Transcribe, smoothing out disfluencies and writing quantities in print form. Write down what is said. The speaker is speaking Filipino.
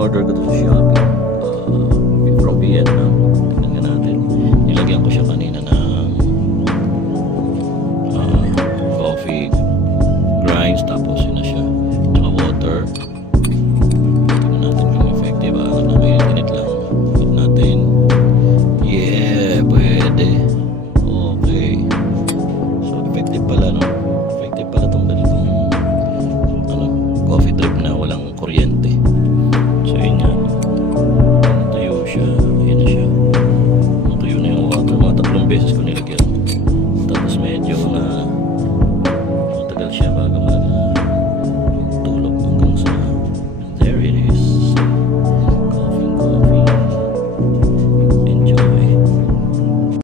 in-order ko to sa Shopee. From Vietnam. Tignan nga natin. Nilagyan ko siya kanina ng coffee grinds, tapos yun na siya. Tsaka water. Tignan natin kung effective. Init lang. Hit natin. Yeah, pwede. Okay. So, effective pala, no? Effective pala itong ganitong coffee drip na walang kuryente. So, yun yan. Natuyo siya. Ayan na siya. Natuyo na yung water. Mga 3 beses ko nilagyan.